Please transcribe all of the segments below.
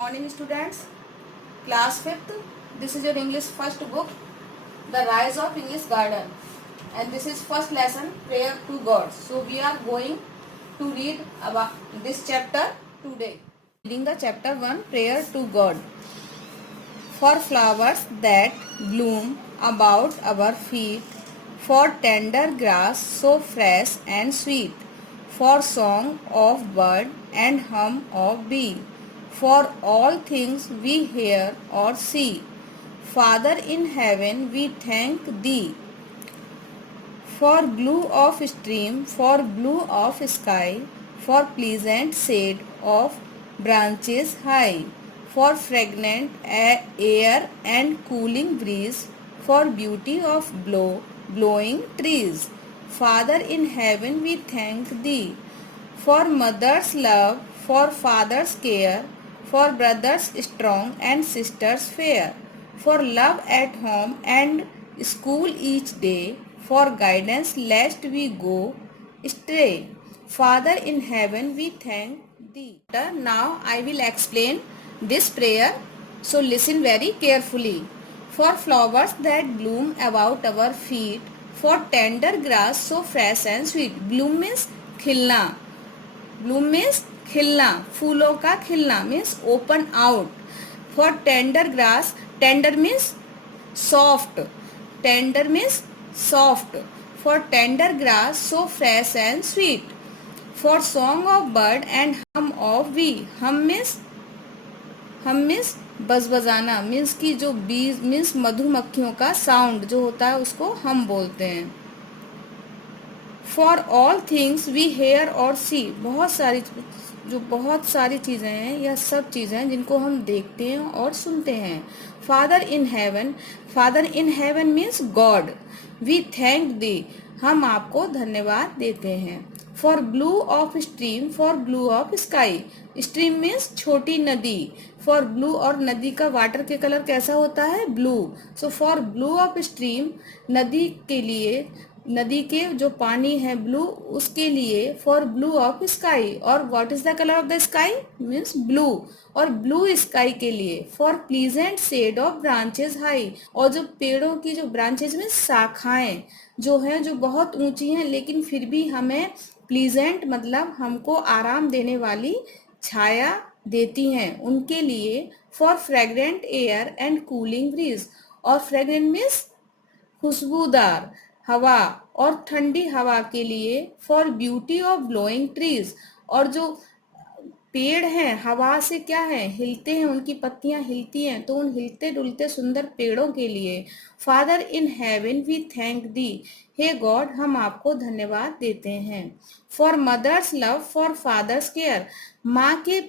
Morning students, class 5th. This is your English first book, The Rise of English Garden, and this is first lesson, Prayer to God. So we are going to read about this chapter today. Reading the chapter 1, Prayer to God. For flowers that bloom about our feet, for tender grass so fresh and sweet, for song of bird and hum of bee, for all things we hear or see. Father in heaven, we thank thee. For blue of stream, for blue of sky, for pleasant shade of branches high, for fragrant air and cooling breeze, for beauty of blowing trees. Father in heaven, we thank thee. For mother's love, for father's care, for brothers strong and sisters fair, for love at home and school each day, for guidance lest we go stray. Father in heaven, we thank thee. Now I will explain this prayer, so listen very carefully. For flowers that bloom about our feet, for tender grass so fresh and sweet. Bloom means खिलना. Bloom means खिलना, फूलों का खिलना means open out. For tender grass, tender means soft, tender means soft. For tender grass so fresh and sweet. For song of bird and हम of B. हम means बजबजाना means की जो बीज मीन्स मधुमक्खियों का साउंड जो होता है उसको हम बोलते हैं. For all things we hear और सी. बहुत सारी चीज़ें हैं, यह सब चीज़ें हैं जिनको हम देखते हैं और सुनते हैं. Father in heaven means God. We thank thee, हम आपको धन्यवाद देते हैं. For blue of stream, for blue of sky. Stream means छोटी नदी. फॉर ब्लू, और नदी का वाटर के कलर कैसा होता है? Blue. So for blue of stream, नदी के लिए, नदी के जो पानी है ब्लू उसके लिए. फॉर ब्लू ऑफ स्काई, और what is the colour of the sky means blue, और ब्लू स्काई के लिए. For pleasant shade of branches high, और जो पेड़ों की जो ब्रांचेस में शाखाएं जो हैं जो बहुत ऊंची हैं लेकिन फिर भी हमें प्लीजेंट मतलब हमको आराम देने वाली छाया देती हैं, उनके लिए. For fragrant air and cooling breeze, और फ्रेग्रेंट मीन्स खुशबूदार हवा और ठंडी हवा के लिए. For beauty of blowing trees, और जो पेड़ हैं हवा से क्या है, हिलते हैं, उनकी पत्तियां हिलती हैं, तो उन हिलते डुलते सुंदर पेड़ों के लिए. Father in heaven we thank thee, हे गॉड हम आपको धन्यवाद देते हैं. For mother's love, for father's care, माँ के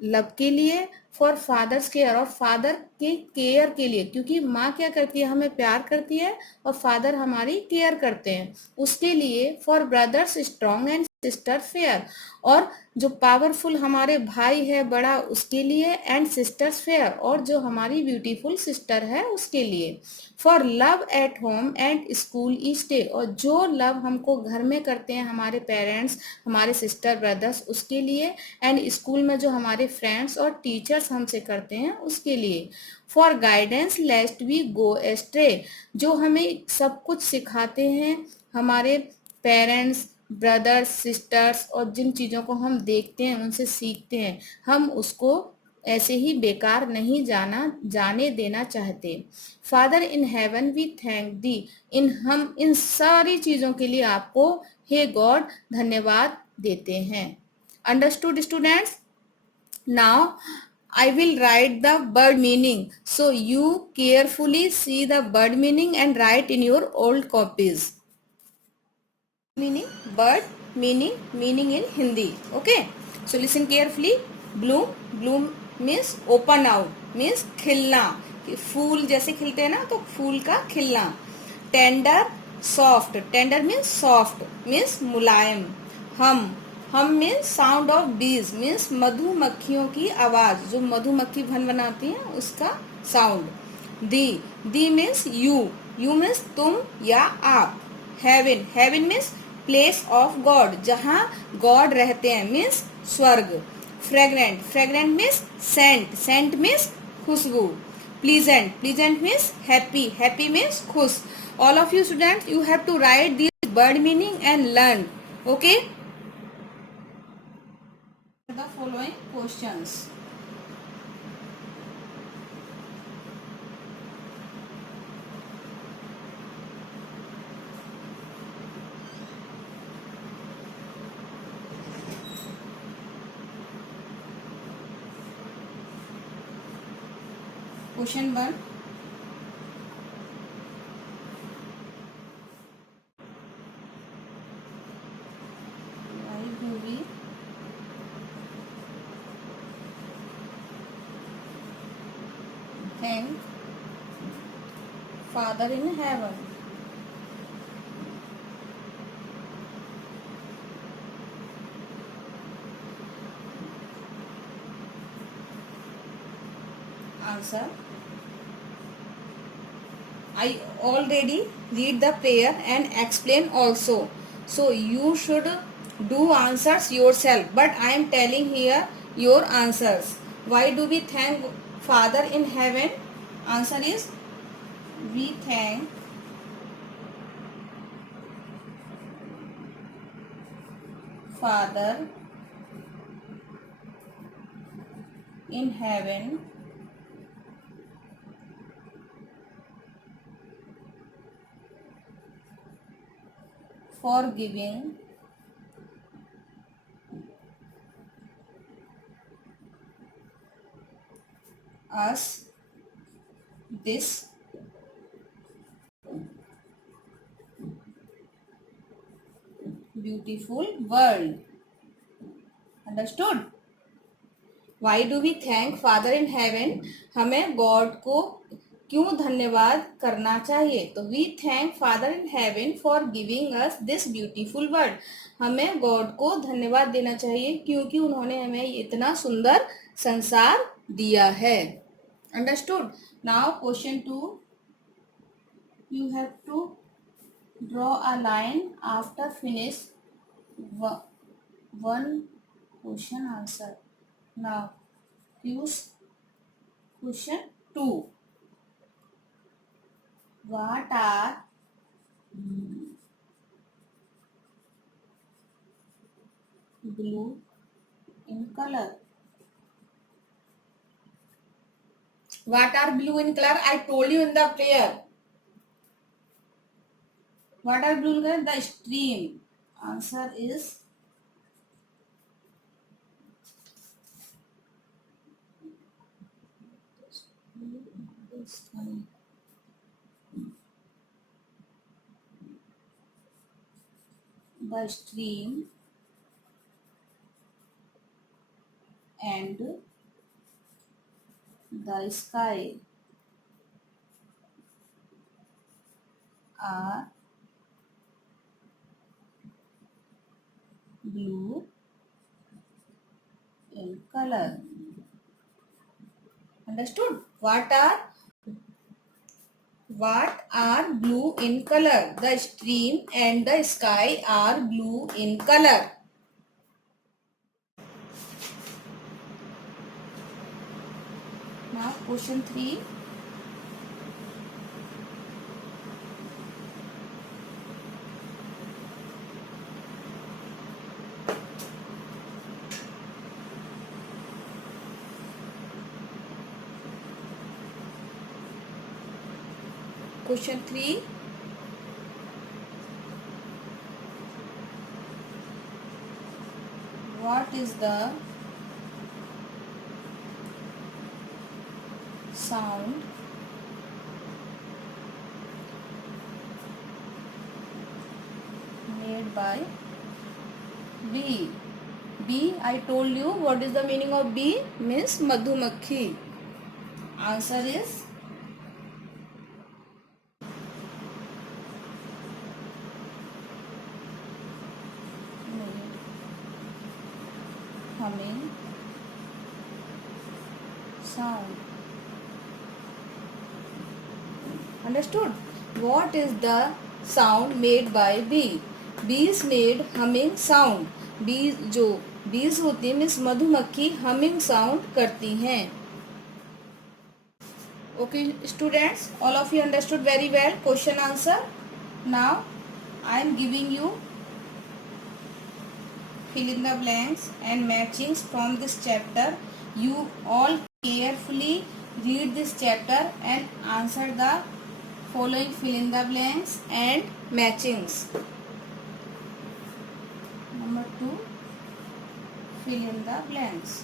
लव के लिए. फॉर फादर्स केयर, और फादर के केयर के लिए, क्योंकि माँ क्या करती है, हमें प्यार करती है, और फादर हमारी केयर करते हैं, उसके लिए. For brothers strong and sister fair, और जो पावरफुल हमारे भाई है बड़ा उसके लिए. एंड सिस्टर्स फेयर, और जो हमारी ब्यूटीफुल सिस्टर है उसके लिए. For love at home and school each day, और जो लव हमको घर में करते हैं हमारे पेरेंट्स, हमारे सिस्टर ब्रदर्स, उसके लिए. एंड स्कूल में जो हमारे फ्रेंड्स और टीचर्स हमसे करते हैं उसके लिए. For guidance lest we go astray, जो हमें सब कुछ सिखाते हैं हमारे पेरेंट्स, ब्रदर्स, सिस्टर्स, और जिन चीज़ों को हम देखते हैं उनसे सीखते हैं, हम उसको ऐसे ही बेकार नहीं जाने देना चाहते. Father in heaven we thank thee, हम इन सारी चीज़ों के लिए आपको हे गॉड धन्यवाद देते हैं. Understood students? Now I will write the word meaning, so you carefully see the word meaning and write in your old copies. Meaning, word meaning in Hindi. Okay, so listen carefully. Bloom means open out, means खिलना, कि फूल जैसे खिलते हैं ना, तो फूल का खिलना. Tender soft, tender means soft means मुलायम. Hum means sound of bees means मधुमक्खियों की आवाज, जो मधुमक्खी भन बनाती हैं उसका sound. Thee means you means तुम या आप. Heaven means place of God, जहाँ गॉड रहते हैं मीन्स स्वर्ग. Fragrant. Fragrant means scent. Scent means खुशबू. Pleasant. Pleasant means happy. Happy means खुश. All of you students, you have to write these word meaning and learn. Okay? The following questions. Question 1. Why do we thank Father in heaven? Answer. I already read the prayer and explain also. So you should do answers yourself. But I am telling here your answers. Why do we thank Father in heaven? Answer is, we thank Father in heaven for giving us this beautiful world. Understood? Why do we thank Father in heaven? हमें god को क्यों धन्यवाद करना चाहिए? तो we thank father in heaven for giving us this beautiful world. हमें god को धन्यवाद देना चाहिए क्योंकि उन्होंने हमें इतना सुंदर संसार दिया है. Understood? Now question 2. You have to draw a line after finish one question answer. Now use question 2. What are blue in color? What are blue in color? I told you in the prayer. What are blue in color? The stream. Answer is the stream and the sky are blue in color. Understood? What are blue in color? The stream and the sky are blue in color. Now question 3. Question 3. What is the sound made by bee? Bee, I told you what is the meaning of bee? Means madhumakhi. Answer is humming sound. Understood? What is the sound made by bee? Bees made humming sound. Bees जो बीज होती है means मधुमक्खी humming sound करती हैं. Okay, students, all of you understood very well question answer. Now I am giving you fill in the blanks and matchings from this chapter. You all carefully read this chapter and answer the following fill in the blanks and matchings. Number 2, fill in the blanks.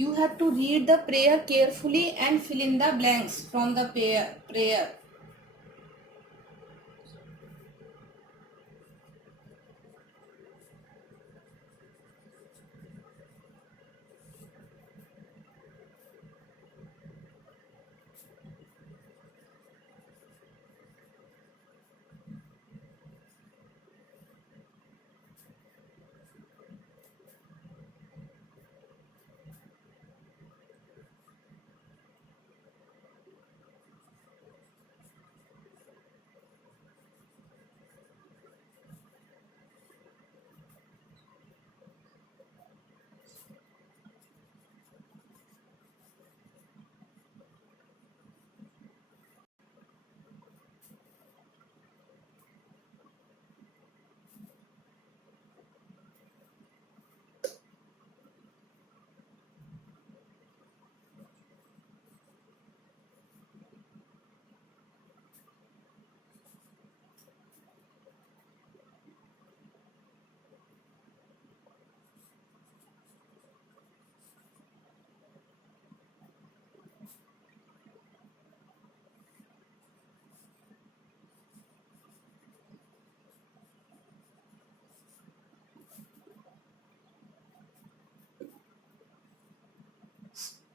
You have to read the prayer carefully and fill in the blanks from the prayer.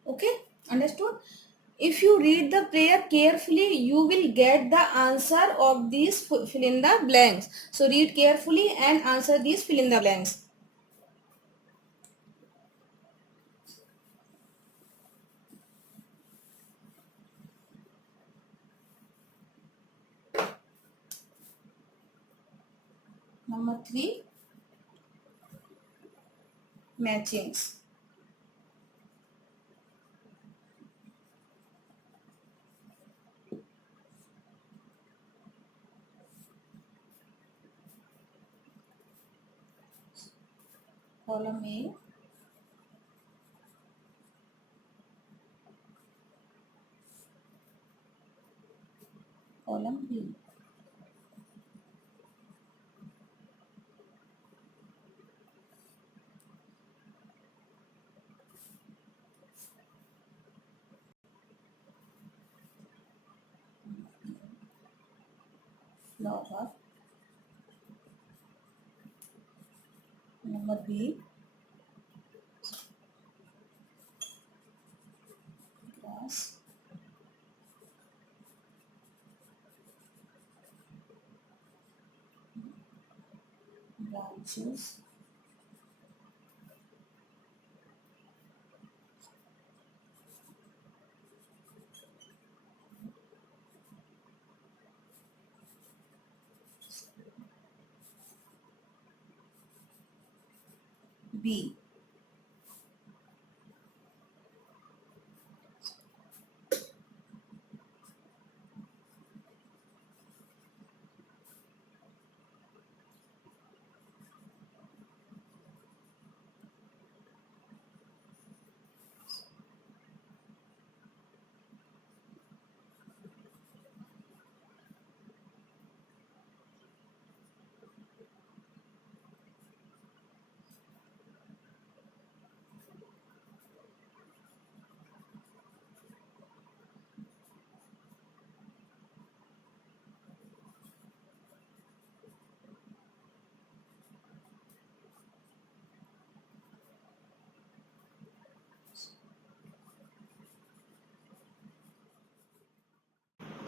Okay, understood? If you read the prayer carefully, you will get the answer of these fill in the blanks. So read carefully and answer these fill in the blanks. Number 3, matchings. Column A, column B. Flower. Number B, grass. Branches. B.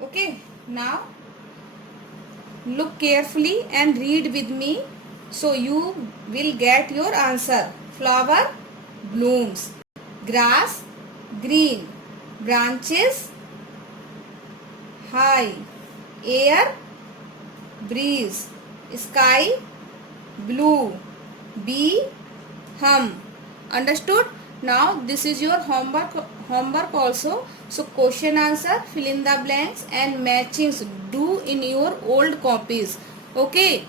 Okay, now look carefully and read with me, so you will get your answer. Flower blooms, grass green, branches high, air breeze, sky blue, bee hum. Understood? Now this is your homework also. So question answer, fill in the blanks and matchings do in your old copies. Okay.